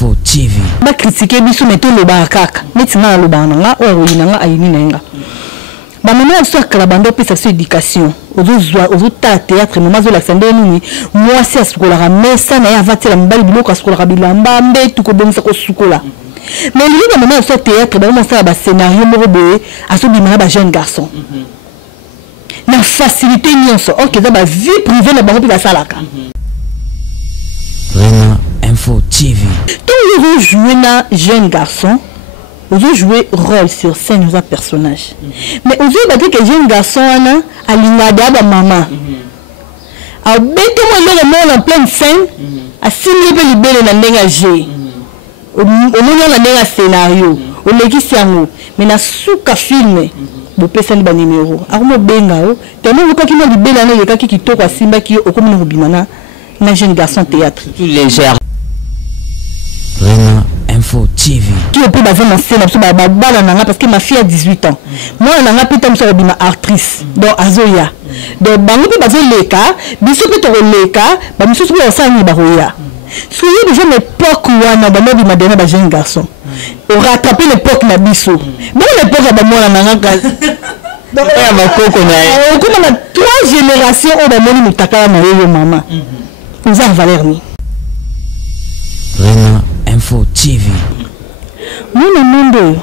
Info TV. Ba critiquer biso meto lo ba kaka. Metinga lo ba nanga o yinanga ayini nanga. Ba mama so kala bando pesa so éducation. Ozo ta théâtre mama zo l'accender nini. Moi si asukola ka mesa na ya vatela mbali biloko asukola ka bilamba mbetu ko bomisa ko sukola. Mais lui ba mama so théâtre ba mama sa ba scénario moko boye aso bimana ba jeune garçon. Na facilité nyonso. OK za ba vie privée na bango pila salaka. Vraiment Info TV. Quand vous jouez un jeune garçon, vous jouez rôle sur scène, vous êtes personnage. Mais vous avez que jeune garçon a l'ingada de maman. A bête moi le en pleine scène, a signé le libéré na négagé. Au moment la néga scénario, au légisiamo, mais na souka filmé. Vous payez le numéro. A vous bengao, tellement vous qui m'a libéré na négaki qui toka simba qui au comme bimana na jeune garçon théâtre. Légère. Vraiment Info TV. Qui peut baser ma scène parce que ma fille a 18 ans. Moi on a peut-être sur ma actrice donc Azoya. Donc bango peut baser les cas, biso peut to les cas, ba biso peut on s'ani baroya. Soyez déjà l'époque où on a bamo bi madena ba jeune garçon. On rattraper l'époque na biso. Bon l'époque ba moi na ngaka. Donc ya makoko na. Comme on a 3 générations on ba moni mutaka na yo maman. Vous en valeur ni. Vraiment Info TV. Moi, le monde,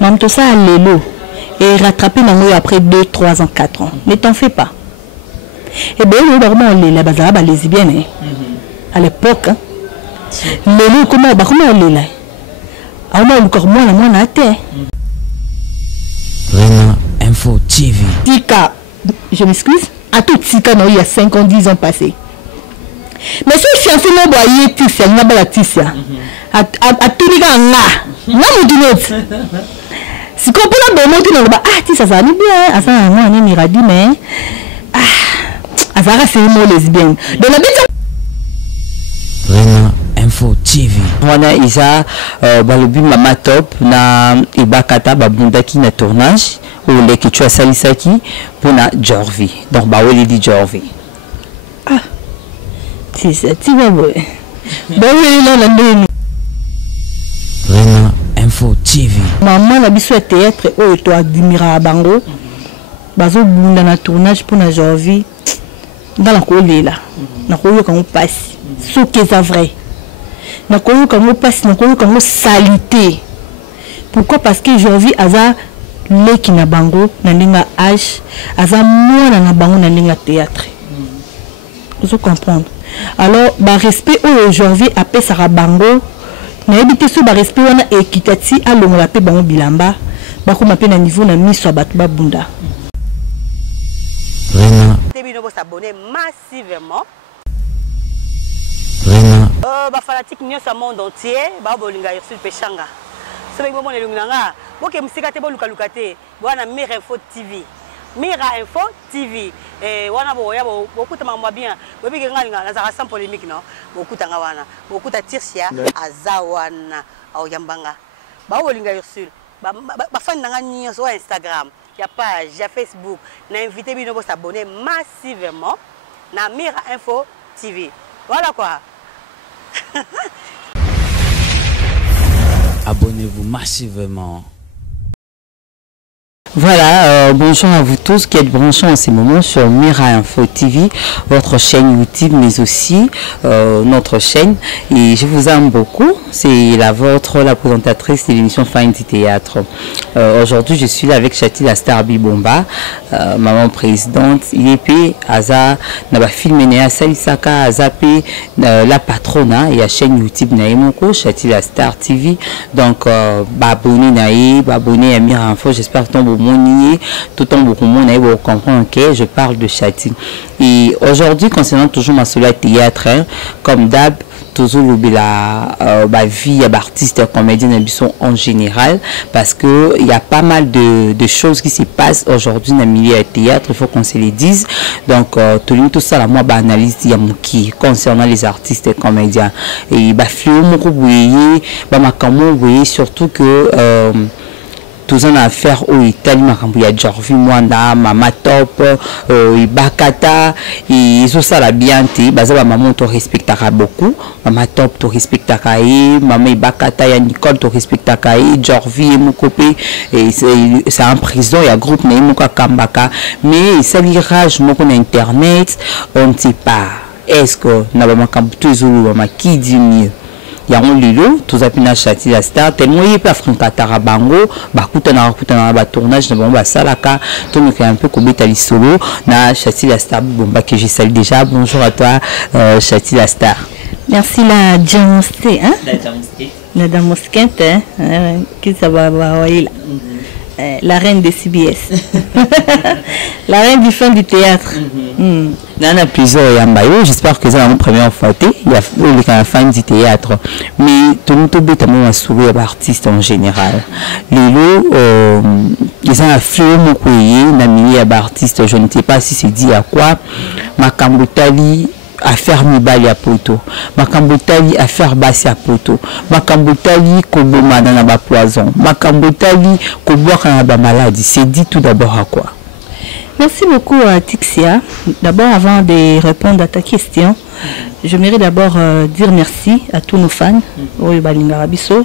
même tout ça, l'élo, et rattraper dans après 2, 3 ans, 4 ans. Ne t'en fais pas. Et bien, nous, vraiment, on est là, les lesbiennes, à l'époque, l'élo, comment on est là? Ah, moi, encore moins, la moins à terre. Vraiment Info TV. Tika, je m'excuse, à tout Tika, il y a 5 ans, 10 ans passés. Mais si je suis en train de voir Tissia, il n'y a pas la Tissia. À tout les gars, là, si on peut la remonter dans le bas, ah, Tissia, ça va bien, ça va bien, il m'a dit, mais ah, ça va c'est une lesbienne. Donc, la bête. Vraiment Info TV. Wana isa balobi mama top na ibakata babundaki na tournage ou les que tu as salisaki pour na Jorvi. Donc ba weli di Jorvi. Ah. Si c'est tu vas voir. Bah oui non non. Vraiment Info TV. Maman la biso théâtre o to admira bango. Bazo bunda na tournage pour na Jorvi. Dans la colela. Na koyo quand on passe. Ce qui est vrai. Na koyo quand on passe, na koyo quand on salité. Pourquoi? Parce que Jorvi aza leki na bango na linga âge, aza mwana na bango na linga théâtre. Vous comprenez? Alors, bah respect aujourd'hui après Sarah Bango, na ebité so ba respect wana ekitati alongola pe bango bilamba, ba ko mape na niveau na miso batu ba bunda. Vraiment. Débino bo s'abonner massivement. Vraiment. Ba fanatique nyo sa monde entier, ba bolinga Ursule Pechanga. So be mo nelunga, bo ke msika te bo luka te, bo na Mira Info TV. Mira Info TV. Wana bo ya bo kuta mamwa bien. Bo bi nga na za sans polémique non. Bo kuta nga wana. Bo kuta Tirsia azawana au yambanga. Ba bolinga Ursule. Ba fan nga nyo sur Instagram, ya page, ya Facebook. Na invité bino bo s'abonner massivement na Mira Info TV. Voilà quoi. Abonnez-vous massivement. Voilà, bonjour à vous tous qui êtes branchés en ce moment sur Mira Info TV, votre chaîne YouTube, mais aussi notre chaîne. Et je vous aime beaucoup. C'est la présentatrice de l'émission Fine Théâtre. Aujourd'hui, je suis là avec Chati la star Bibomba, maman présidente. IEP, Aza, Naba Filmene, Salisaka, Azapé, la patrona et la chaîne YouTube Naimoko, Chati la star TV. Donc, abonnez Naï, abonnez à Mira Info. J'espère que tout en beaucoup de monde comprendre que je parle de Chati. Et aujourd'hui, concernant toujours ma sola théâtre, hein, comme d'hab, toujours la vie d'artistes et comédiens en général, parce que il y a pas mal de choses qui se passent aujourd'hui dans le milieu du théâtre, il faut qu'on se les dise. Donc tout ça, moi, analyse qui concernant les artistes et comédiens. Et surtout que tous en affaire au Italie makambu ya Jorvi Mwanda Mama Top Bakata et eso ça la bien te baza ba maman to respectera beaucoup Mama Top to respectera Mama Bakata ya Nicole to respectera Jorvi et Mokopé et c'est en prison il y a groupe na Moka Kambaka mais ça l'irage moko na internet on ne sait pas est-ce que na ba makambu tozulu ba qui dit mieux yango lilo tozapina Chati la Star tellement il pas frankatara bango bakuta na ba tournage na bango basalaka tomika un peu kobeta lisolo na Chati la Star bomba que je salue déjà. Bonjour à toi Chati la Star. Merci la Jamosté hein la Jamosquinte hein qui ça va là la reine de CBS la reine du fin du théâtre. Nana plusieurs yambayo, j'espère que c'est la première fois il y a les fans du théâtre mais tout le monde est un sourire d'artistes en général les lots ils ont afflué mon courrier na milliers d'artistes je ne sais pas si c'est dit à quoi Makambotali affaire Mibali à poto Makambotali affaire Bassi à poto Makambotali koboma dans la poison Makambotali koboire dans la maladie c'est dit tout d'abord à quoi? Merci beaucoup à Tixia. D'abord, avant de répondre à ta question, je mérite d'abord dire merci à tous nos fans. Oyoba Lingarabiso,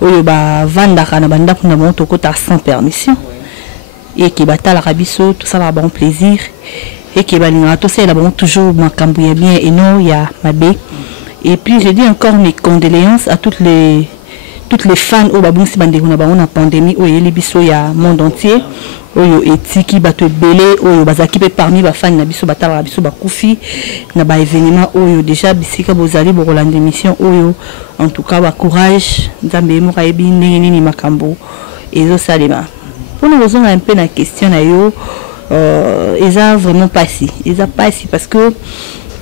Oyoba Vandaka Nabanda Kunamon Tokota sans permission. Et qui bata l'Arabiso, tout ça va bon plaisir. Et qui va tout ça, il toujours Makambouya bien et non, il y a Mabé. Et puis, je dis encore mes condoléances à toutes les fans au Babunsi Bandeguna Baona pandémie, au Yelibiso, il y a monde entier. Oyo etiki bato belé oyo bazaki pe parmi ba fans na biso batala biso bakufi na ba événement oyo déjà bisika bozali bokolanda émission oyo en tout cas ba courage nzambe mo kayebi ndenge nini makambo ezo salema pour nous rejoindre un peu la question na yo eza vraiment pas si parce que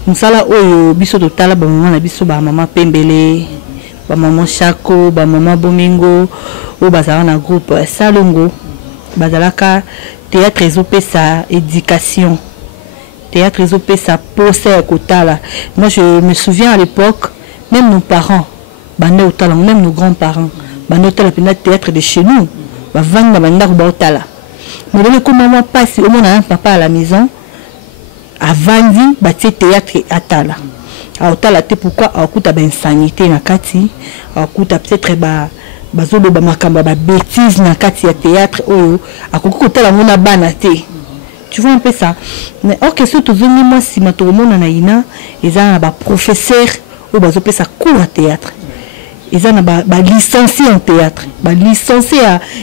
musala oyo biso totala ba maman na biso ba maman Pembele ba maman Chako ba maman Bomingo o bazala na groupe Salongo bazalaka théâtre ezopé sa éducation théâtre ezopé sa procès à kotala. Moi je me souviens à l'époque même nos parents bande otala même nos grands-parents bande otala pena théâtre de chez nous ba vanda banda ko otala mais le comme maman passe au moins un papa à la maison avandi ba théâtre atala a otala te pourquoi a okuta ba insanité na kati a okuta peut-être ba bazolo ba makamba ba bêtise na kati ya théâtre oyo akoko kotala mona bana te tu vois un peu ça mais or que surtout zoni moi si matomona na ina eza ba professeur ou bazo pesa cours à théâtre eza na ba licencié en théâtre ba licencié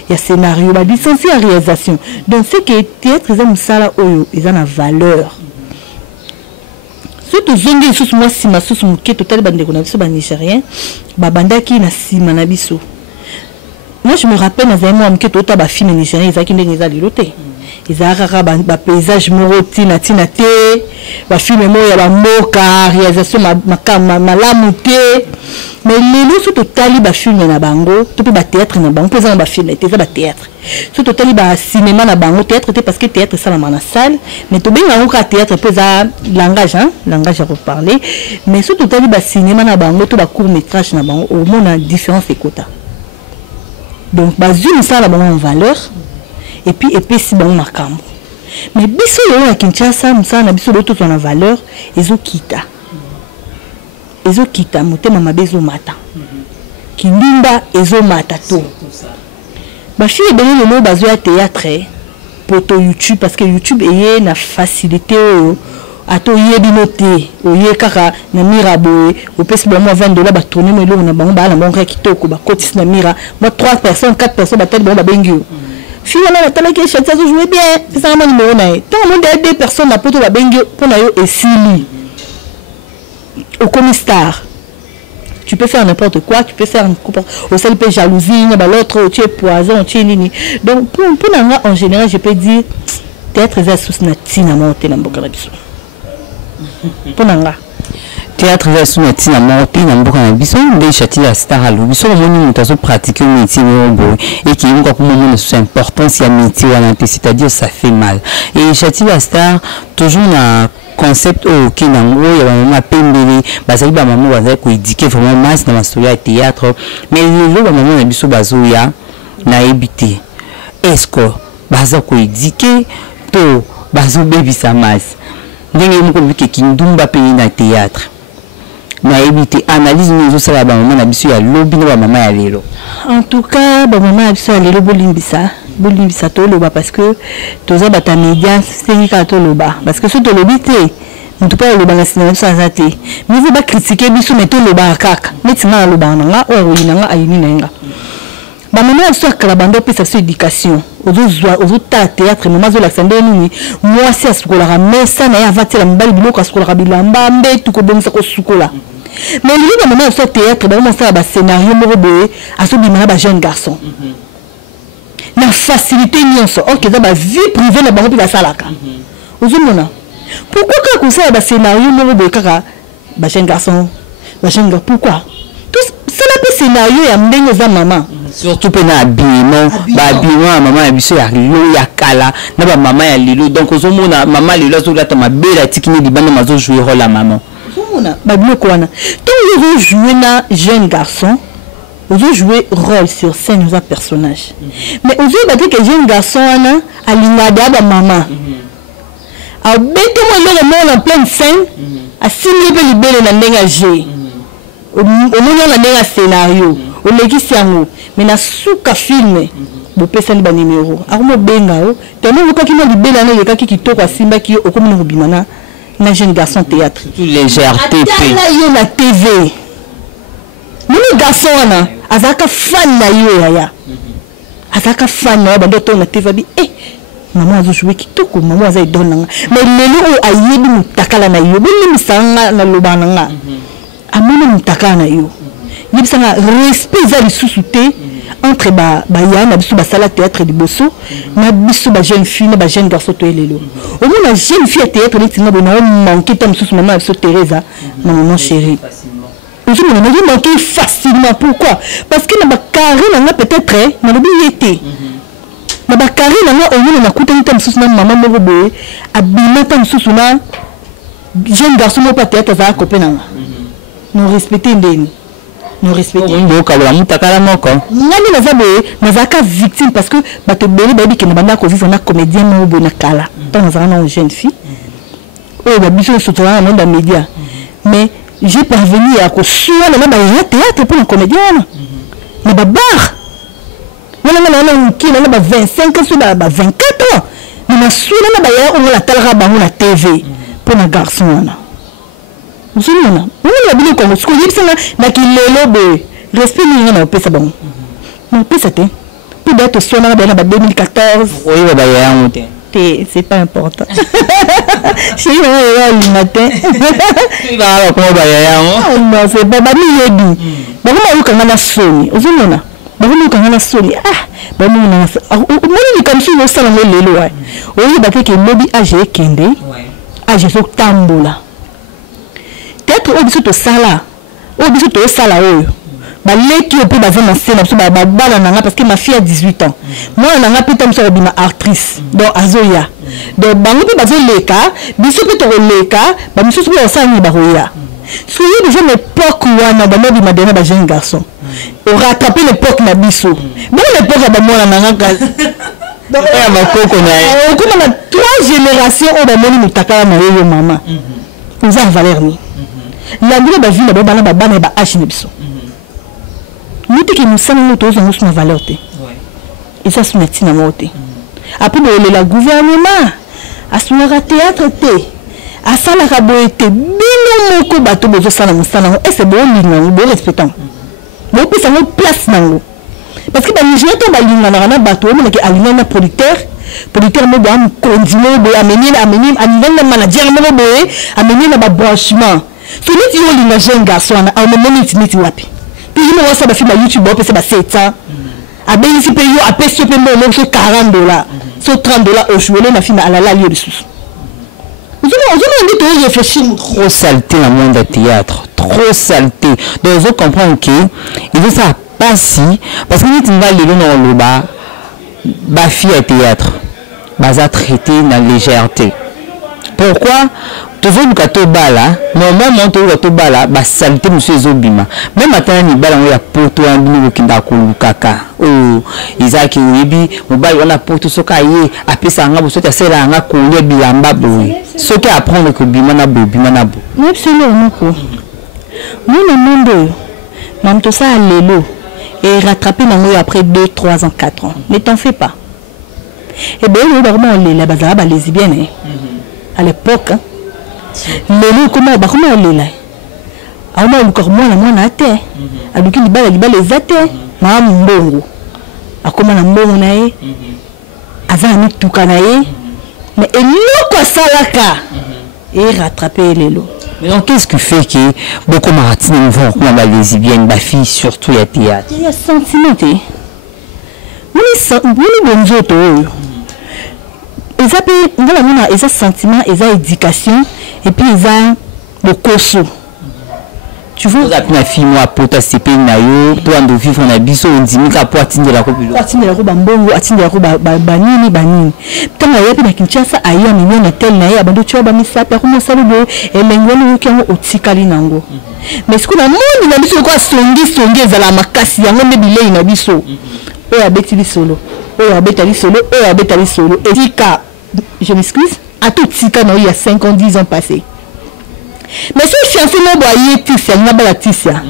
ya scénario ba licencié en réalisation donc c'est que théâtre eza musala oyo eza na valeur surtout zongi sous moi si ma sous mon qui total bande ko na biso ba nigérien ba bandaki na sima na biso. Moi je me rappelle dans un mois que tout a film nigérien ils a qui n'est pas liloté ils a rara ba paysage moroti na tina te ba film mo ya ba moka réalisation ma lamuté mais les nous surtout tali ba film na bango tout ba théâtre na bango présent ba film était ba théâtre surtout tali ba cinéma na bango théâtre parce que théâtre ça na salle mais tout bien na théâtre peut ça langage hein langage à reparler mais surtout tali ba cinéma na bango tout ba court métrage na bango au moins la différence est quota. Donc bazuli ça la bonne valeur et puis si bon makambo mais biso yo na Kinshasa msa na biso tout na valeur ezo kita motema mabezo mata kindimba ezo mata to ba fille bele le bazo ya théâtre poto YouTube parce que YouTube est na facilité ato yebi noté oye kaka na miraboy au pesi ba $20 ba tourner mais lo na bango ba na bango kitoko ba cotis na mira moi 3 personnes 4 personnes ba telle ba bengi finalement la tala que chante ça jouer bien c'est ça mon numéro na tout le monde deux personnes na poto ba bengi pour na yo esili au comme star tu peux faire n'importe quoi tu peux faire au seul peu jalousie ba l'autre tu es poison tu es nini donc pour nanga en général je peux dire peut-être ça sous na tina monter na mboka na biso Ponanga. Théâtre va sous métier na monter na mboka na biso nde Chati la Star alo biso moni mutazo pratiquer métier bon et qui est comme moment c'est important si un métier c'est-à-dire ça fait mal et Chati la Star toujours na concept au Kinango il y a maman Pembele bazali ba maman bazali ko éduquer vraiment masse dans la story théâtre mais le maman na biso bazoya na habité est-ce que baza ko éduquer to bazo baby samas ndenge moko biki kindumba pe na théâtre na éviter analyse nous ça ba maman na biso ya lobby na ba maman ya lelo. En tout cas ba maman ya biso ya lelo bolimbisa to loba parce que toza bata média c'est ka to loba parce que ce to lobi te mutu pa loba na cinéma ça azate mais vous ba critiquer biso mais to loba kaka metina loba nga o yinanga ayini na nga ba maman ya biso kala bando pe sa éducation ozo ta théâtre maman zo l'accender nini moi si asukola ka mesa na ya vati la mbali biloko asukola ka bilamba mbetu ko bomisa ko sukola. Mais lui, dans le théâtre, il y a un scénario à ce moment là, jeune garçon. La facilité, ok, il y a une vie privée, la banque de la salle. Pourquoi quand ça, un scénario, jeune garçon, pourquoi? C'est le scénario, il y a un maman. Surtout pour l'habillement, maman a biso ya lilo ya kala, na maman ya lilo. Donc, aux hommes, maman lilo, zo ma belle tikini di bana mazo jouer rôle la maman. Tant que vous jouez un jeune garçon, vous jouez rôle sur scène, vous personnage. Mais vous avez que jeune garçon a l'ingada maman. A bête en pleine scène, a signé le libéré dans l'engagé. Au moment d'un scénario, au législation, mais na souka film. Vous pouvez faire un numéro. Alors, vous benga, tellement vous qui m'a libéré dans le cas qui toque à Simba qui au commun bimana. Un jeune garçon théâtre. Légèreté. La TV. Mon garçon, azaka fan na yo ya. Azaka fan na ba doto na TV bi maman azo jouer kitoko maman azo donanga. Mais lelo o ayebi mutakala na yo. Bini misanga na lobana nga. Amona mutakala na yo. Yebisanga respect za lisusuté entre ba ya na biso ba sala théâtre du bosso na biso ba jeune fille na ba jeune garçon to elelo au moins la jeune fille théâtre ni tinga bona manquer tam sous maman biso Teresa na maman chérie aussi on a manqué facilement pourquoi parce que na ba carré na peut-être na lobi yete na ba carré na au moins na kuta tam sous na maman mo boye abima tam sous na jeune garçon mo pas théâtre za copain na non respecter ndeni. Nous respectons. Nous sommes victimes parce que nous sommes comédien une jeune fille. Mais j'ai parvenu à théâtre pour un comédien. Mais bar. 25 ans, 24 ans. Mais la TV pour un garçon. Vous savez, on a bien compris. Ce que je dis, c'est que respect n'est pas un peu bon. Non, plus ça t'est. Peut-être que en 2014. Oui, c'est pas important. Je suis le matin. Tu vas avoir comment non, c'est pas mal. Mais comment on a sonné? Vous savez, on a sonné. Ah, on a comme si on s'en allait les lois. Oui, parce que le lobby a géré Kende. A géré Tambola. Peut-être au biso to sala ba leki au peu ba na scène ba bala nanga parce que ma fille a 18 ans moi nanga pita mso bima actrice donc azoya donc bango pe bazo leka biso pe to leka ba miso so ba sani ba roya soyez déjà l'époque où on a ba bima dena ba jeune garçon on rattraper l'époque na biso bon l'époque ba moi nanga donc ya makoko na comme na 3 générations on ba moni mutakala na yo maman vous avez valeur ni la vie de vie là-bas là bas ba H nebso nous te qui nous sommes nous tous en valeur te et ça c'est médecine à monter après le gouvernement à son théâtre te à ça la raboete bino moko bato bozo sala musala et c'est bon linga bon respectant bon puis ça nous place nango parce que ba Nigeria to ba linga na bato mo ke alinga na producteur mo ba continuer bo amener à niveau de manager mo bo amener na ba branchement. Celui qui est un jeune garçon, à un moment où il est wapi. Puis il m'a fait un YouTube, il fait 7 ans. À bénéficier à payer $40. Sur $30 au jour, il a fait à la lieu de sous. Vous avez réfléchir. Trop saleté dans le monde du théâtre. Trop saleté. Donc, vous comprenez qu'il veut ça pas si. Parce que nous, on va aller dans le bas. Bafi à théâtre. Baza traité dans la légèreté. Pourquoi? toujours du kato bala normalement to kato bala ba salité monsieur ezobima même atana ni bala ya poto ya bino kinda ko lukaka o izaki yebi mobali wana poto soka ye apesa nga boso ta sela nga ko le bilamba boy soki apprendre que bima na bo absolument ko mon monde mam to ça lelo et rattraper nango après 2 3 ans 4 ans ne t'en fais pas et bien le vraiment les bazara ba lesbienne à l'époque lelo comment lela auma encore moi na te aluki libala les ate na mbongo akoma na mbongo na ye azana tuka na ye mais eloko salaka et rattraper lelo. Mais donc qu'est-ce qui fait que beaucoup de maratines vont comme la lesbienne, ma fille surtout il y a théâtre. Il y a sentiment ils appellent ils ont sentiment, ils ont éducation et puis ils ont le cosso. Tu vois la fille moi pour ta CP na yo toi de vivre na biso ondimika pour atteindre la coupe atteindre la coupe mbongo atteindre la coupe banini tant ya pe na Kinshasa ayo mimi na tel na ya bando tu ba misapa ko mosalo bo elengelo ko otikali nango mais ce que na monde na biso ko songi ezala makasi yango nde bilei na biso o ya betili solo etika je m'excuse à tout tika na il y a 5 ans 10 ans passés. Mais si fiancé no boye tisia na bala tisia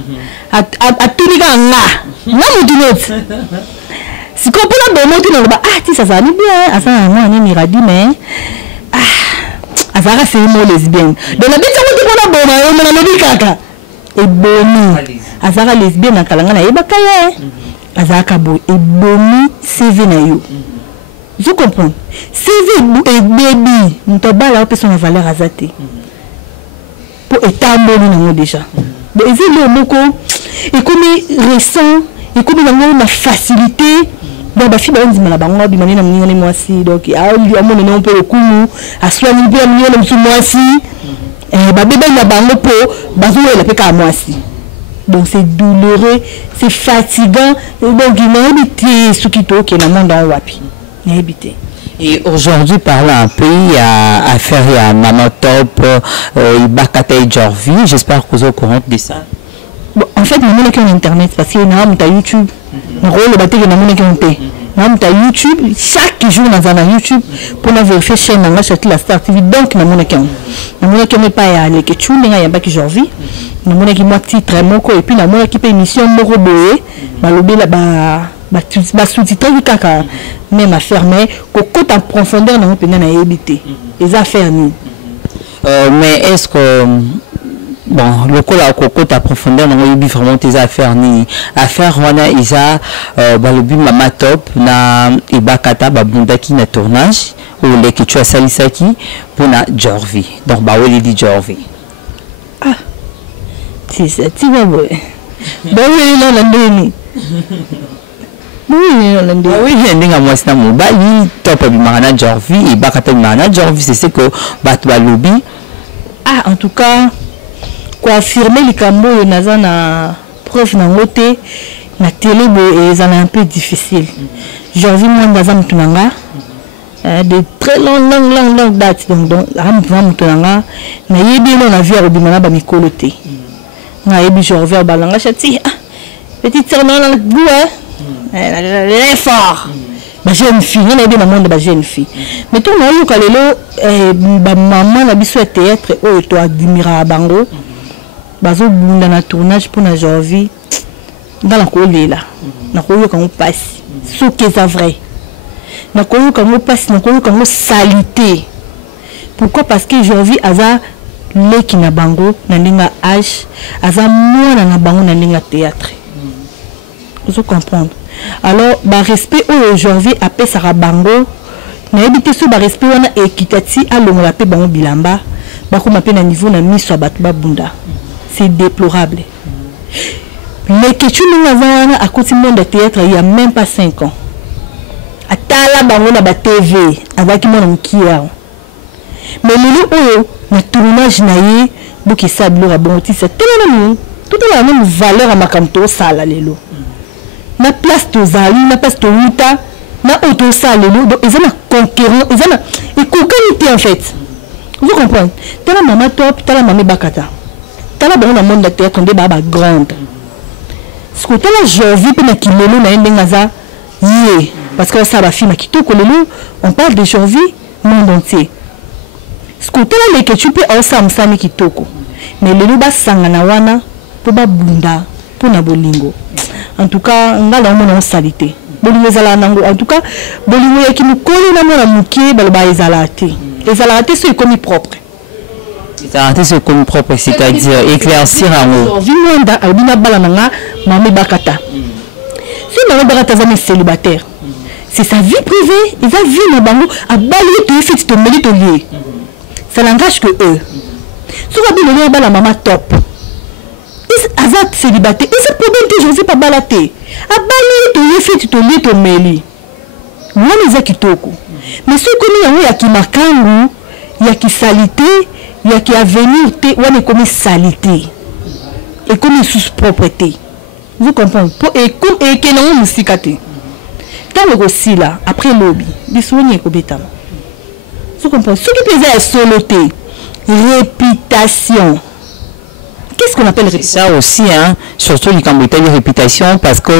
a tulika nga mudinot si ko pona be monti na ba tisia ça ni bien asa moi ni miradi mais azara c'est mo lesbienne donc na bita ko pona bo na na lobi kaka e boni azara lesbienne na kalanga na yebaka ye azaka bo e boni CV na yo je comprends CV e baby ntobala o personne valeur azate pour état bon déjà mais il est beaucoup et comme récent et comme la facilité donc ba fille on la bango bi manina mninga moi si donc a mon non peut kumu a soigner bien mninga msu moi si et ba bébé na bango po bazo la peka moi si donc c'est douloureux c'est fatigant et donc il m'a habité ce qui to que na monde en wapi il habité. Et aujourd'hui, parlant un peu, il y a affaire à Maman Top, Bakata et Jorvi. J'espère que vous êtes au courant de ça. Bon, en fait, nous avons Internet parce qu'il y a YouTube. Nous avons YouTube. Chaque jour, nous avons YouTube pour nous vérifier chaîne la Star TV. Donc, nous avons pas aller que tu n'as pas que Jorvi. Nous avons titre et puis nous avons émission Moroboé. Sous-titré kaka même à fermer côté en profondeur dans le na habité les affaires ni mais est-ce que bon le côté à profondeur dans le vraiment tes affaires ni affaire wana isa le but Mama Top na ibakata babundaki na tournage ou les que tu as salisaki pour na Jorvi donc ba weli di Jorvi si c'est tu vas bon oui non landeni oui, ndinga moi c'est mon bali top bimana Jorvi et bakata bimana Jorvi c'est ce que batwa lobby en tout cas quoi affirmer les cambo naza na preuve na ngote na télé et ça un peu difficile Jorvi moi naza mtunanga de très long date donc ram mtunanga na yebi na vie robimana ba mikolote na yebi Jorvi balanga chati petite sœur non la goût elle est fort ma jeune fille on a bien dans monde ba jeune fille mais tout na yo kalelo ba maman na biso théâtre o to admira bango bazo bunda na tournage pour na Jorvi dans la kolela na koyo kan passe ce qui est vrai na koyo kan passe na koyo kan salité pourquoi parce que Jorvi aza leki na bango na ndinga âge aza mwana na bango na ndinga théâtre vous comprendre alors ba respect aujourd'hui après Sarah Bango na habité sur ba respect wana équitati à longola pe bango bilamba ba ko mape na niveau na miso batu ba bunda c'est déplorable mais que tu nous avons à côté monde de théâtre il y a même pas 5 ans atala bango na ba TV avec mon kia mais le na tournage na ye boki sablo ra bon c'est tellement tout la même valeur à makamto sala lelo na place tozali na place touta na auto salelo donc ils ont conquérant ils ont en fait Vous comprenez? Tala maman top, tala maman bakata. Tala bon dans le monde de théâtre, on dit baba grande. Ce que tala jovi pe na kilolo na ndengaza yé parce que ça va finir kitoko lelo, on parle de jovi monde entier. Ce que tala les que tu peux ensemble ça mi kitoko. Mais lelo ba sangana wana po ba bunda po na bolingo. En tout cas, ngala on salité. Bolingo zala nango. En tout cas, bolingo ya ki mukolo na mona mukie baloba ezalate. Ezalate c'est comme propre. Ezalate c'est comme propre, c'est-à-dire éclaircir en haut. Vimanda albina balananga mami bakata. Si mami bakata zami célibataire. C'est sa vie privée, il va vivre dans bango à balayer tout fait te mêler au lieu. Ça n'engage que eux. Si vous avez le bala maman top. Azat célibataire, et c'est problème que je sais pas balater. A balayer tout lieu fait te lieu te mêler. Moi les akitoko. Mais ce que nous avons, il y a qui makangu, il y a qui salité, il y a qui avenir, on est comme salité. Et comme sous propreté. Vous comprenez? Et comme et que non musikate. Tant que aussi là, après lobby, des soignés comme bétam. Vous comprenez? Ce qui plaisait à soloté, réputation. Qu'est-ce qu'on appelle réputation? Ça aussi, hein, surtout les Cambodgiens, de réputation, parce que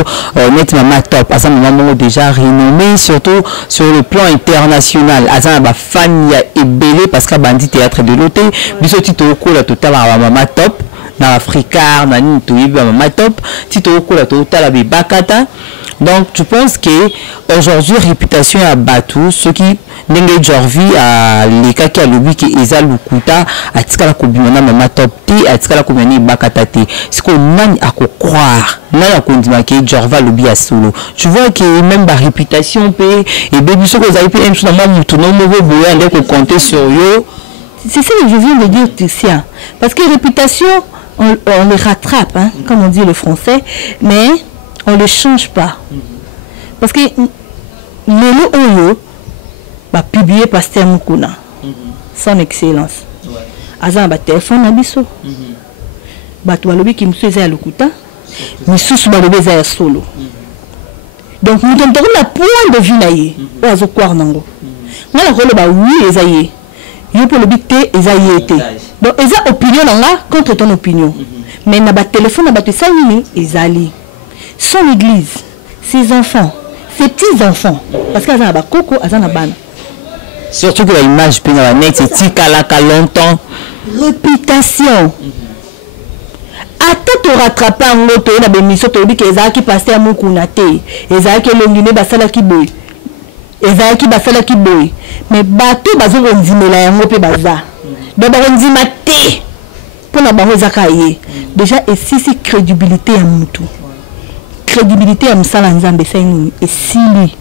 notre maman top, à ce moment déjà renommé, surtout sur le plan international. À ce famille est belle parce qu'à bandit théâtre de l'auté, bisous tito au la totale à maman top, dans l'Africa, dans l'Intuib, maman top, tito au la totale à Bakata. Donc, je pense que aujourd'hui, réputation à Batou, ceux qui n'engagent aujourd'hui à l'écart qui a l'objet qui est à l'Ukuta, à Tikala Kobimana, Mama Top T, à Tikala Kobimani Bakatate. Ce qu'on a à croire, n'a à continuer que Jorva l'objet à solo. Tu vois que même la réputation peut, et bien, ce que vous avez pu, même si on tout le monde veut compter sur eux. C'est ça que je viens de dire, Tissia. Parce que réputation, on les rattrape, hein, comme on dit le français, mais on ne le change pas. Parce que le Oyo va publier Pasteur Mukuna. Son excellence. Azan ba téléphone na biso. Bato balobi ki msu eza ya lokuta. Misusu balobi eza ya solo. Donc nous avons la point de vue na ye. Oazo kwar nango. Ngala kolo ba oui eza ye. Yo pour le bité eza ye te. Donc eza opinion nanga contre ton opinion. Mais na ba téléphone na bato sawini ezali. Son église, ses enfants, ses petits-enfants. Parce qu'elle a un coco, elle a un ban. Surtout que l'image peut être nette, c'est tikalaka longtemps. Réputation. Attends, tu rattrapes un autre, tu as des missions, tu as dit qu'ils ont qui passé à Moukounate. Ils ont qui l'ongine, basala qui boy. Ils ont qui basala qui boy. Mais bateau, bazo on dit mais là, on peut baza. Donc on dit maté. Pour la barre zakaye. Déjà, et si c'est crédibilité à Moutou. Crédibilité à Moussala Nzambe et si lui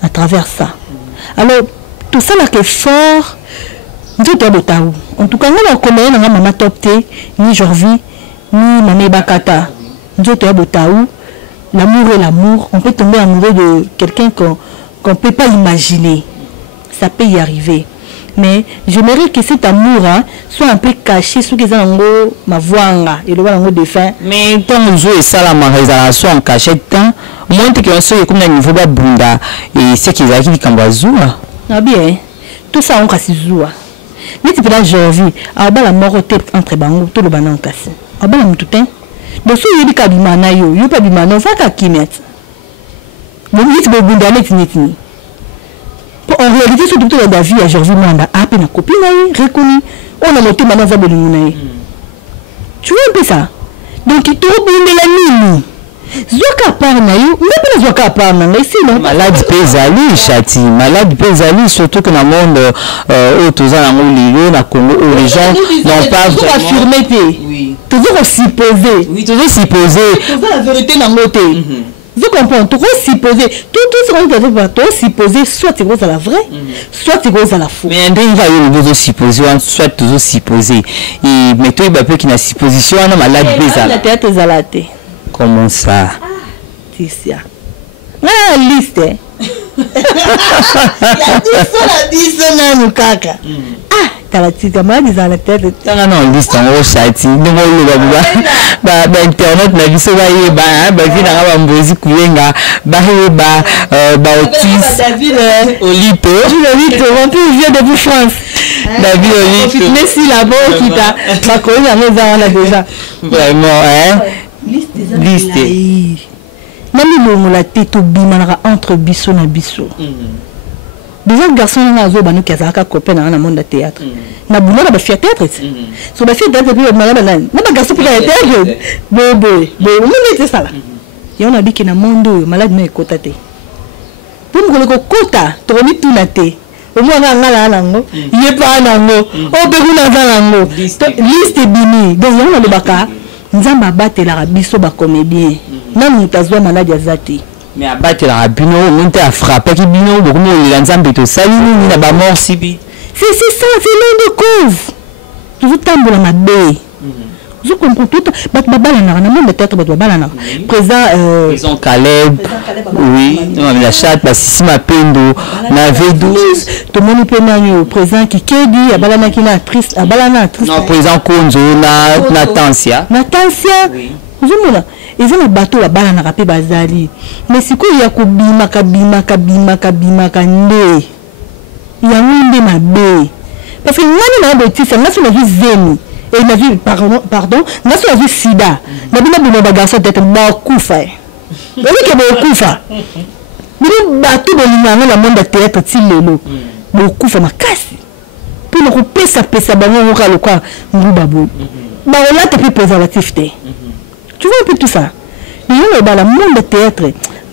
à travers ça. Alors tout ça là qui est fort en tout cas nous on connaît la maman top T ni Jorvi ni Mamé Bakata nous Botaou l'amour est l'amour, on peut tomber amoureux de quelqu'un qu'on peut pas imaginer, ça peut y arriver. Mais j'aimerais que cet amour hein, soit un peu caché sous qu'ils ont ma voix et le voix de fin. Mais tant que je et ça la relation en cachette temps, moins que on soit comme un niveau de bunda et c'est qu'ils ont qui kambazou. Ah bien, tout ça on casse zoua. Mais tu peux la jovi, ah bah la mort entre bango tout le banan cassé. Ah bah la moutouten. Donc si il y a des kabimana yo pas bimana, va kakimet. Bon il te bunda netini. En réalité, c'est tout la vie à Georges Manda. Ah, puis la copine a reconnu. On a noté maintenant ça. Tu vois un peu ça? Donc, il te reprend la nuit. Zoka parna yo, mais pas zoka parna, mais c'est non. Malade pesali, chati. Malade pesali, surtout que dans le monde, autour na Congo, où les gens n'ont pas toujours affirmé. Oui. Toujours supposé. Oui, toujours supposé. Toujours la vérité dans l'autre. Vous comprenez, tout supposé, tout ce qu'on doit faire, supposé, soit c'est à la vraie, soit c'est à la faux. Mais il va y avoir des supposés, soit toujours supposé. Et mais toi, il va y avoir une supposition, on a malade bizarre. La tête est à la tête. Comment ça? C'est ça. La liste. La 10 non, kaka. Ah, t'as la petite camarade à la tête. T'as non liste en haut, chati. Nous on internet na biso ba yeba ba vina ba mbozi kuyenga ba yeba ba autis Olipo. Tu le dis, on peut vient de France. Mais si là-bas, qui t'a connu la maison, on a déjà. Vraiment, hein? Liste. Même la tête au bimana entre bisso na bisso. Déjà, le garçon a un zoba qui a un copain dans le monde de théâtre. Na boula ba fia théâtre. So ba fia théâtre puis malade là. Na ba garçon puis théâtre. Bobo. On me dit ça là. Et on a dit que na monde malade mais kotate. Pour me ko kota, to ni tunate. Au moins na ngala nango. Il est pas nango. O be kuna nango. Liste bini. Donc on a le baka. Nzamba batela biso ba comédien. Na mutazwa malade azati. Mais à battre la bino, on t'a frappé qui bino, beaucoup de l'ensemble de ça, il n'a pas mort si bien. C'est ça, c'est l'un de cause. Vous tambour ma baie. Vous comprenez tout. Président Caleb, oui, la chatte, si ma peine de la V12, tout le monde peut être président qui dit, à Balana qui est actrice, à Balana actrice. Non, président Konzo, Natansia. Natansia, vous voyez, ils ont un bateau à Balana Rapé Bazali. Mais c'est quoi, il y a Kubima, Kabima, Kabima, Kabima, Kande. Il y a un de ma baie. Parce que nous avons dit, c'est la vie zéni. Et ma vie, pardon, n'a pas vu sida. N'a pas vu mon garçon d'être beaucoup fait. Vous voyez que beaucoup fait. Mais nous battons dans le monde de théâtre, Tilelo. Beaucoup fait ma casse. Puis nous coupons ça, ça, on va le quoi, nous babou. Bah, on a tapé préservatif. Tu vois un peu tout ça. Mais nous, dans le monde de théâtre,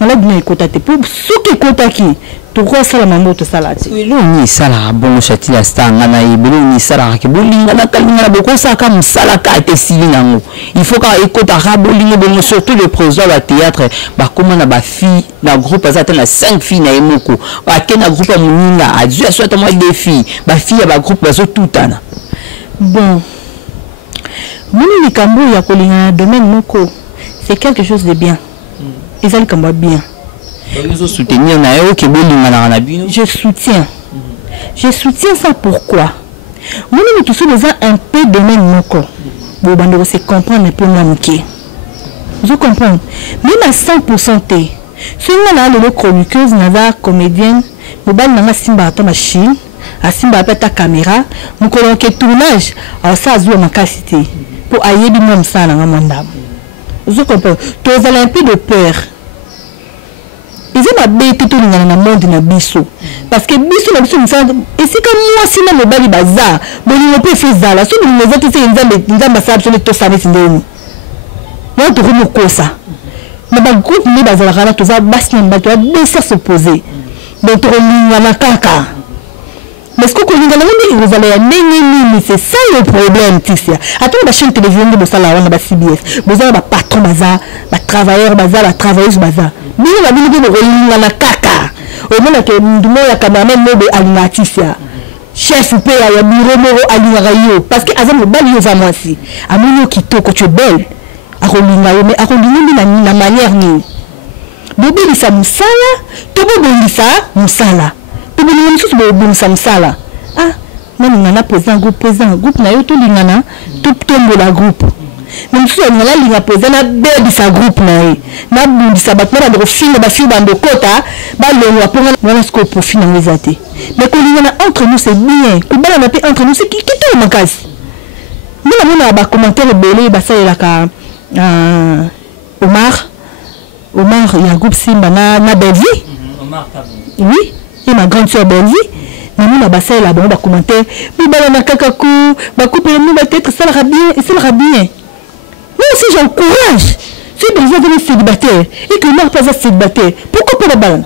on a bien écouté pour ceux qui écoutent qui. Pourquoi ça la maman tout ça là? Oui, l'on y sala bon chati la star ngana ibelo ni sala ke bolinga na kalinga na boko ça comme sala ka te silinango. Il faut ka écouter rabolinga bon surtout le président de théâtre ba comment na ba fille na groupe ça na 5 filles na emoko. Ba ke na groupe muninga a Dieu soit moi des filles. Ba fille ba groupe ba so tout ana. Bon. Moni ni kambo ya kolinga domaine moko. C'est quelque chose de bien. Ils allent comme bien. Je soutiens. Je soutiens ça pourquoi? Moi, nous tous besoin un peu de même moko. Bon, on se comprendre un peu moins que. Vous comprenez? Même à 100%, si on a le chroniqueuse, nava comédienne, nous avons simba ta machine, à simba ta caméra, nous collons que tournage, à ça a ma capacité pour ailler du même ça dans mon âme. Vous comprenez? Tu as un peu de peur. Ils ont bête tout dans le monde na biso parce que biso na biso et c'est comme moi si na mobali bazar bon on peut faire ça là so nous les autres c'est nzamba ça absolument tout ça c'est ndeni moi to ko ça na ba groupe ni bazala kana to za basi na bato ba se poser donc to linga na kaka mais ce que linga na ni vous allez ni c'est ça le problème Tisia attends ba chaîne télévision de ça là on a ba CBS vous avez ba patron bazar ba travailleur bazar la travailleuse bazar ni la bini de rolinga na kaka o mona ke ndumo ya cameraman mobe alingatisia chef pe ya bureau moro alingayo parce que azam bali yo va moi si amonyo kitoko tu belle a rolinga yo mais a rolinga na manière ni bobi sa musala to bobi sa musala to bobi musu bobi sa musala ah nani na président groupe na yo to lingana to tombo la groupe même si on a linga président na bébé sa groupe na bundi sa batna ba film ba film bando kota ba le pour on ce qu'on profite dans les athées mais qu'on linga entre nous c'est bien que ba na pe entre nous c'est qui tout le casse nous na ba commentaire belé ba ça la ka Omar il y a un groupe Simba na Belvi Omar oui et ma grande sœur Belvi nous na ba ça là bon ba commentaire mais ba na kakaku ba couper nous ba peut-être ça la bien et ça la bien. Moi aussi j'encourage. Si des gens veulent célibataire et que moi pas célibataire, pourquoi pas la balle?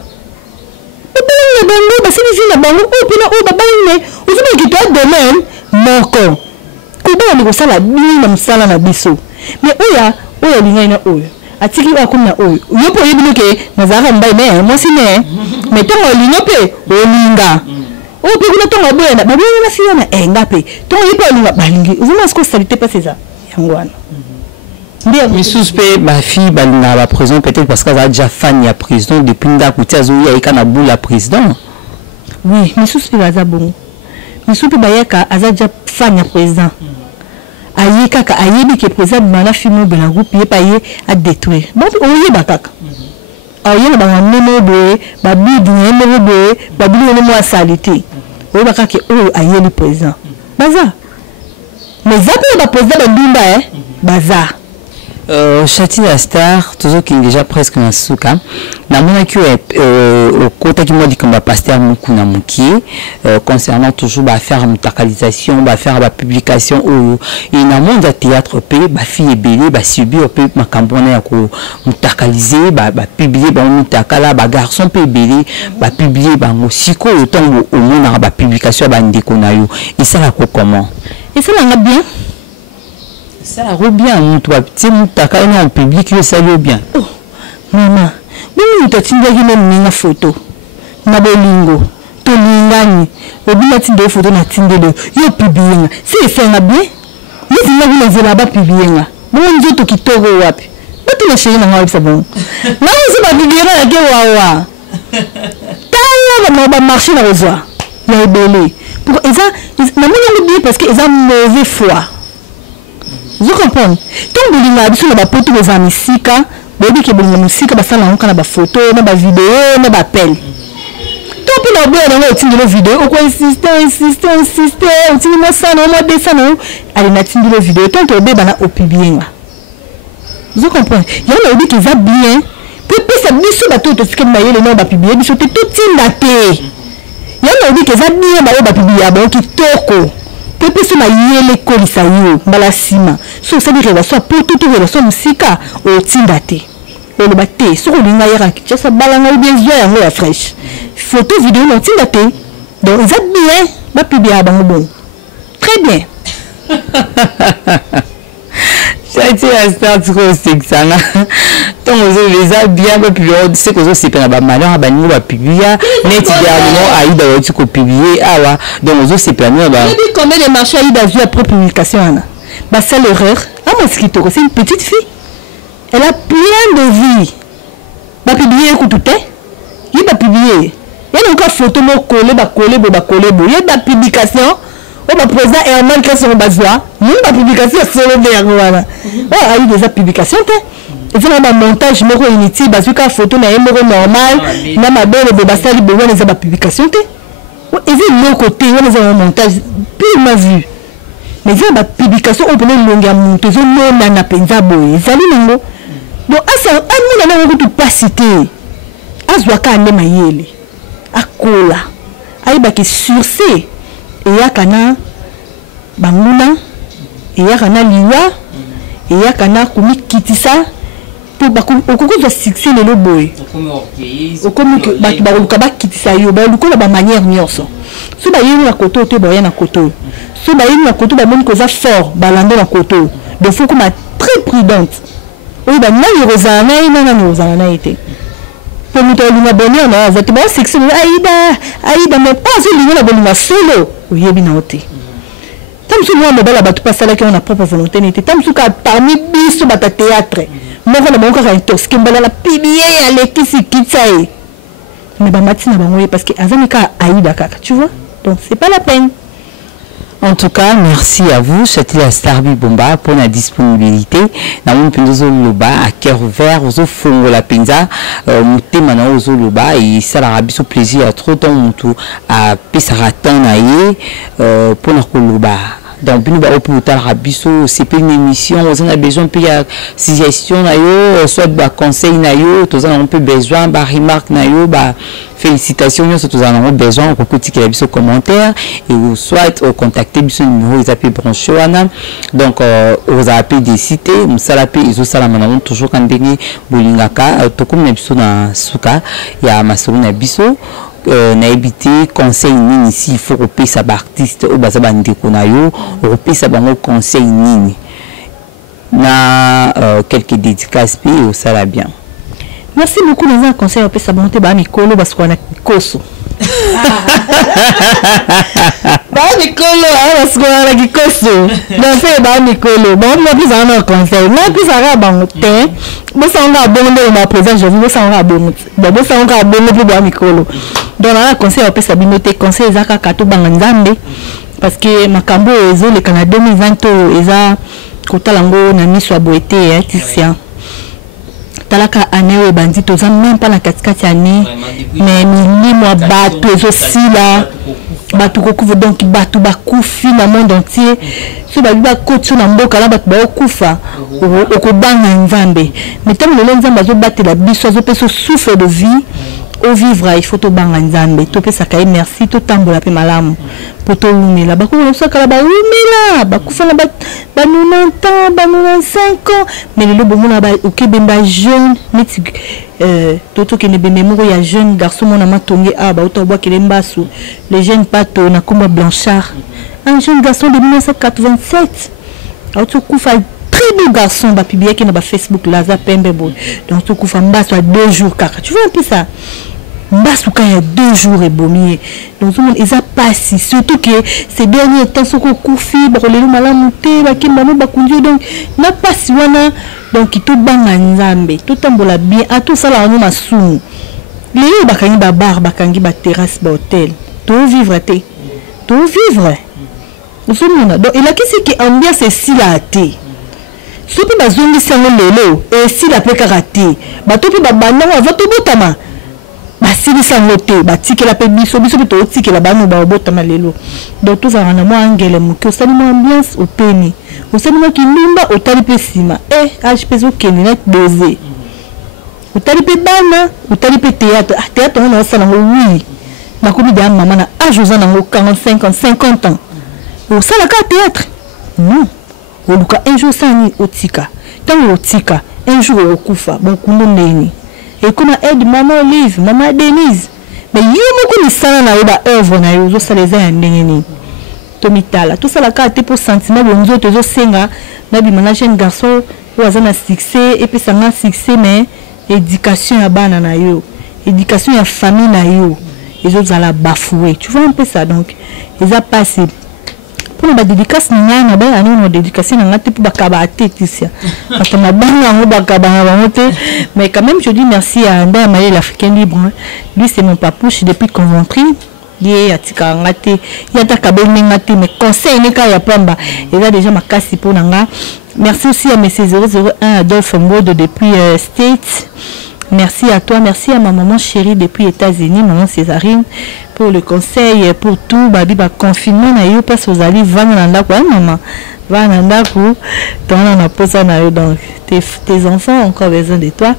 La balle, c'est les filles la balle, ou puis la balle, ou c'est qui doit demain, mon corps. Comment on ça la bien comme ça la biso. Mais oya lingana oya. Atiki wa kuna oya. Yo po yibini ke nazara mbai mais moi si mais tant on lingope, o linga. O puis kuna tonga boya na babu na siana ngape. Ton yipo linga balingi. Vous m'as ce ça pas c'est ça. Yangwana. Mais suspect ma fille dans la prison peut-être parce qu'elle a déjà fan ya prison depuis ndakuti azoya ikana boule la président. Oui, mais suspect baza bon. Mais suspect bayaka aza déjà fan ya président. Ayeka ka ayebi ke président mana fimo de la groupe yé payé à détruire. Bon oye bakaka. Ayena ba memo boye, ba bidi memo boye, ba bidi memo salité. Oye bakaka ke o ayeli président. baza mais ça peut pas poser la bimba baza Chati la star toujours qui est déjà presque dans souka na mona qui au côté qui m'a dit qu'on va pasteur Mukuna Mukie concernant toujours ba faire mutakalisation ba faire ba publication ou et na monde théâtre pe ba fille belé ba subir pe makambona ya ko mutakaliser ba publier ba mutakala ba garçon pe belé ba publier ba mosiko autant au monde ba publication ba ndeko na yo et ça la comment et ça l'a bien. Ça va bien, toi, tu sais, en public, ça va bien. Oh, maman, mais tu as une photo. Na bolingo, to lingani, obina tinde photo na tinde le, yo publier. C'est fait na bien. Mais si na vila ba publier nga. Bon ndio to kitoko wapi. Bati na chéri na ngapi ça bon. Na on se ba publier na ke wawa. Tala ba marché na rezoa. Ya ebele. Pour ça, na mona bien parce que ils ont mauvaise foi. Vous comprenez? Tant que vous avez sur la photo de Zamisika, vous avez que vous avez musique, vous avez des photos, des vidéos, des appels. Tant que vous avez des vidéos, vous insistez, vous avez ça, vous ça, allez, vous avez des vidéos, tant que vous avez publié. Vous comprenez? Il y a des qui va bien, puis ça dit sur la tête de ce que vous avez le nom de publier, mais c'était tout daté. Il y a des qui va bien, vous publier, qui toko. Pepe soma yele kolisa yo mbala sima so ça dire la so pour tout la so musika o tindate o le baté so linga yera ki ça balanga bien zo ya fresh photo vidéo no tindate donc ils ont bien ba publier bango bon très bien. Chati la star trop sexy là. Donc vous les a bien publié c'est que c'est pas malheur ba ni ba publier net dernièrement Aïda va tu publier ah ouais donc vous c'est pas nous ba combien de marchés Aïda vu après publication là bah c'est l'erreur ah mosquito c'est une petite fille elle a plein de vie ba publier écoute il va publier il y a encore photo mo coller il y a de publication on va présenter Herman qui sont besoin nous la publication solo de voilà oh a eu déjà publication et c'est un montage moko inutile parce que photo na moko normal na mabele de basali besoin de la publication et c'est le côté on les un montage plus ma vue mais il y a publication on peut longueur monter zo non na penza boy zali ngo donc asa amuna na ngo tu pas cité azwaka ne mayele akola aiba ki surse et yakana banguna et yakana liwa et yakana kumi kitisa pour bakoko za succès le loboy okomi que baluka bakitisa yo baluka ba manière nyonso so ba yini na koto te ba yana koto so ba yini na koto ba moni ko za fort balando na koto de faut comme très prudente oui ba na rozana ina na rozana été pour nous donner un bonheur na votre bon succès Aïda mais pas celui la bonne solo oui bien noté tant que moi me bala ba tout passer là qui on a propre volonté n'était tant que parmi biso ba théâtre moi on a mon corps intoxiqué bala la publier aller qui se kitsaï mais ba matina ba moi parce que azamika Aïda kaka tu vois donc c'est pas la peine. En tout cas, merci à vous, Chati la Starbi Bomba, pour la disponibilité. Dans mon penzo loba à cœur ouvert, aux fonds la penza, monter maintenant aux loba et ça la rabiso plaisir à trop temps montou à Pessaratan naïe pour notre loba. Donc nous va pour tal rabiso c'est pas une émission, on a besoin puis suggestion naïe, soit bah conseil naïe, tous on peut besoin bah remarque naïe bah félicitations, nous tous en avons besoin pour que la biso commentaire et ou soit contacter biso numéro ils appellent branchoana donc vous appelez des cités nous salape ils ont salamana toujours quand dernier bolingaka to comme biso na suka ya masolo na biso na habité conseil nini ici il faut repérer sa artiste au baza bandeko na yo repérer sa bango conseil nini na quelques dédicaces puis au sala bien. Merci beaucoup dans un conseil après ça monter ba mikolo parce qu'on a koso. Ba mikolo parce qu'on a koso. Donc c'est ba mikolo. Bon on a plus un conseil. Non plus ça va monter. Bon ça on a bon de ma présence, je veux ça on a bon. Bon ça on a bon plus ba mikolo. Donc un conseil après ça binoter conseil zaka kato banganzambe parce que makambo ezo le Canada 2020 eza kota lango na miso aboete Christian. Talaka année bandit aux même pas la cascade année mais milimo bato aussi là Batu kokufa donc batu bakufi na monde entier. So ba kocho na mboka la batu ba kufa. Okobanga nzambe. Mais tant le nzambe azo batela biso azo peso souffle de vie. Au vivre il faut to banga nzambe. To pesa kai merci to tambola pe malamu. Poto umela bako so kala ba umela bakufa na ba 90 ans, ba 95 ans. Mais le bomona ba okebemba jeune miti toto qui ne bémémoro ya jeune garçon mon ama tongé ah ba otoboa kelembasu les jeunes pato na komba Blanchard, un jeune garçon de 1987 auto kufa très beau garçon ba publié qui na ba Facebook Laza Pembebo donc to kufa mbasu à 2 jours kaka tu vois un peu ça mbasu quand il y a 2 jours et bomier donc tout le monde ils a passé surtout que ces derniers temps soko kufi ba kolelo malamu te ba kimba no ba kundio donc na passé wana donc tout banga nzambe tout tambola bien à tout ça là on masumu les bakangi ba bar bakangi ba terrasse ba hôtel tout vivre te tout vivre usumuna donc il a qui qui ambiance c'est si la te sopi ba zongi sango lelo et si la pe karaté ba topi ba banda wa voto botama ba si sango te ba tiki la pe biso biso to tiki la banu ba botama lelo donc tout ça na mo angele mu ko sali mo ambiance au peni au sali mo ki limba au tali pe sima age peso keni na doser au tali pe bana au tali pe théâtre théâtre on a ça na oui na ko bi da mama na age aux na 45 ans 50 ans au ça la ka théâtre non au luka un jour sani otika tant otika un jour okufa bon kundo neni et comme aide maman Olive maman Denise mais yo moko ni sana na ba œuvre na yo zo saleza ya ndengeni to mitala tout ça la carte pour sentiment bonzo to zo senga na bi mana jeune garçon ou azana succès et puis ça na succès mais éducation ya bana na yo éducation ya famille na yo ils ont la bafouer tu vois un peu ça donc ils a passé pour la dédicace na ba ano dédicace na ngate pour bakaba tetisia parce que ma bana ngo bakaba ngote mais quand même je dis merci à Anda Maï l'Africain libre lui c'est mon papouche depuis Coventry yé atika ngate yata kabeli ngate mais conseil neka ya pamba il a déjà makasi pour nanga merci aussi à monsieur 001 Adolphe Mode depuis States. Merci à toi, merci à ma maman chérie depuis États-Unis, maman Césarine, pour le conseil, pour tout. Babi, ba confinement, na yo passe aux alliés, va nanda quoi, maman, va nanda quoi, toi on a posé na yo donc tes enfants ont encore besoin de toi.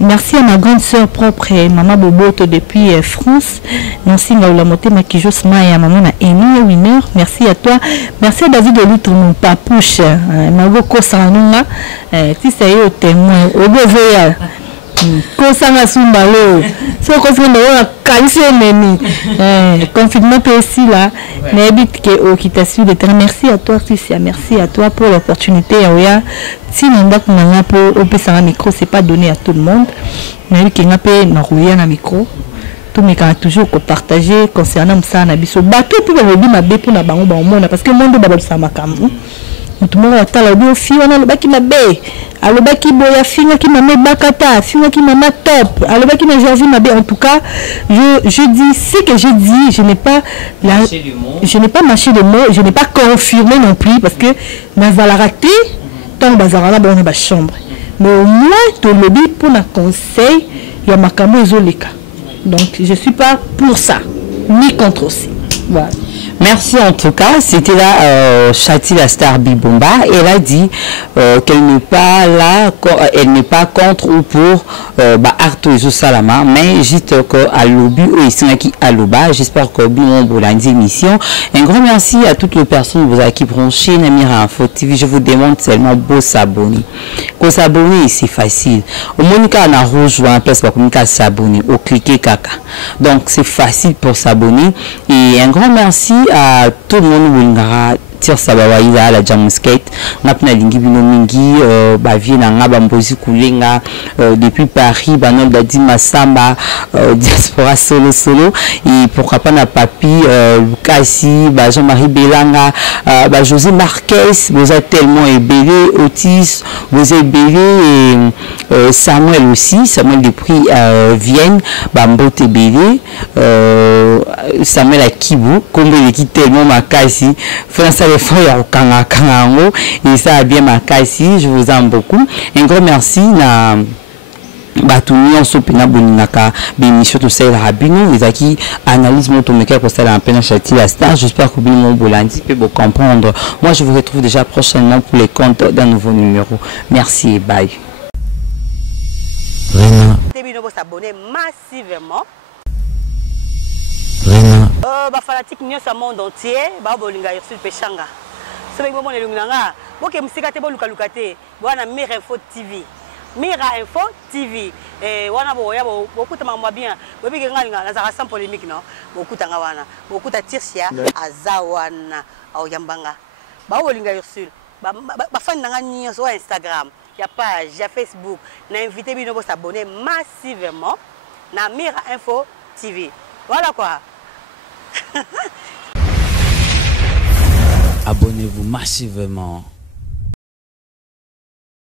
Merci à ma grande sœur propre, maman Boboto depuis France. Non singa la moté ma kijos maya maman na Eni Winner. Merci à toi, merci à David Olitre mon papouche, ma goko sanunga, si ça y est au témoin, au besoin. Kosanga sumbalo so kofunda wa kalise neni confinement aussi là mais bit que occupation de terre merci à toi Tricia merci à toi pour l'opportunité ya si nanda kunanga po opesa micro c'est pas donné à tout le monde mais qui n'a pas na rouya na micro tout mais quand toujours ko partager concernant ça na biso bato pe ba lobi mabe pour na bango ba omona parce que monde ba sa makambo tout le monde attend le fille on a le baki mabe alors baki boya finga qui m'a bakata finga qui m'a top alors baki na janvier mabe en tout cas je dis ce que je dis je n'ai pas mâché de mots je n'ai pas confirmé non plus parce que dans la raté tant bazara là dans ba chambre mais au moins tout le lobby pour un conseil il y a makambo ezoleka donc je suis pas pour ça ni contre aussi voilà. Merci en tout cas, c'était là Chati la star Bibomba. Elle a dit qu'elle n'est pas là, elle n'est pas contre ou pour Arto et Salama, mais juste qu'à l'obu ou ici qui à l'oba. J'espère que bien on lundi émission. Un grand merci à toutes les personnes vous qui branché Namira Info TV. Je vous demande seulement beau s'abonner. Qu'on s'abonner c'est facile. Au Monica on a rejoint en place pour communiquer s'abonner. Au cliquer caca. Donc c'est facile pour s'abonner et un grand merci à tout le monde qui tire sabawaïza la jamuskate napna lingi bino mingi ba vie na ngaba mbozi kulenga depuis Paris banol dadi masamba diaspora solo et pourquoi pas na papi Lucasi ba Jean-Marie Belanga ba José Marquez vous êtes tellement ébélé Otis vous êtes ébélé et Samuel aussi Samuel depuis Vienne ba mbote ébélé Samuel Akibu comme il est tellement makasi France les frères et ça a bien makasi je vous aime beaucoup un grand merci na bato nyonso pena boninaka bémission to sala rabino ezaki analyse moto meka ko sala pena chati la star. J'espère que bino bolandi peut vous comprendre. Moi je vous retrouve déjà prochainement pour les comptes d'un nouveau numéro. Merci et bye. Vraiment. Bino bo s'abonner massivement. Vraiment. Ba fanatique nyonso monde entier ba bolinga Ursule Pechanga. So bengo mona lunginanga boke musika te bo luka luka te bwana Mira Info TV. Mira Info TV. Wana bo ya bo kuta mama bien. Bo bige ngalinga na za sans polémique non. Bo kuta nga wana. Bo kuta Tirsia azawana au yambanga. Ba bolinga Ursule. Ba fan nga nyonso sur Instagram, il y a page, il y a Facebook. Na invité bino bo s'abonner massivement na Mira Info TV. Voilà quoi. Abonnez-vous massivement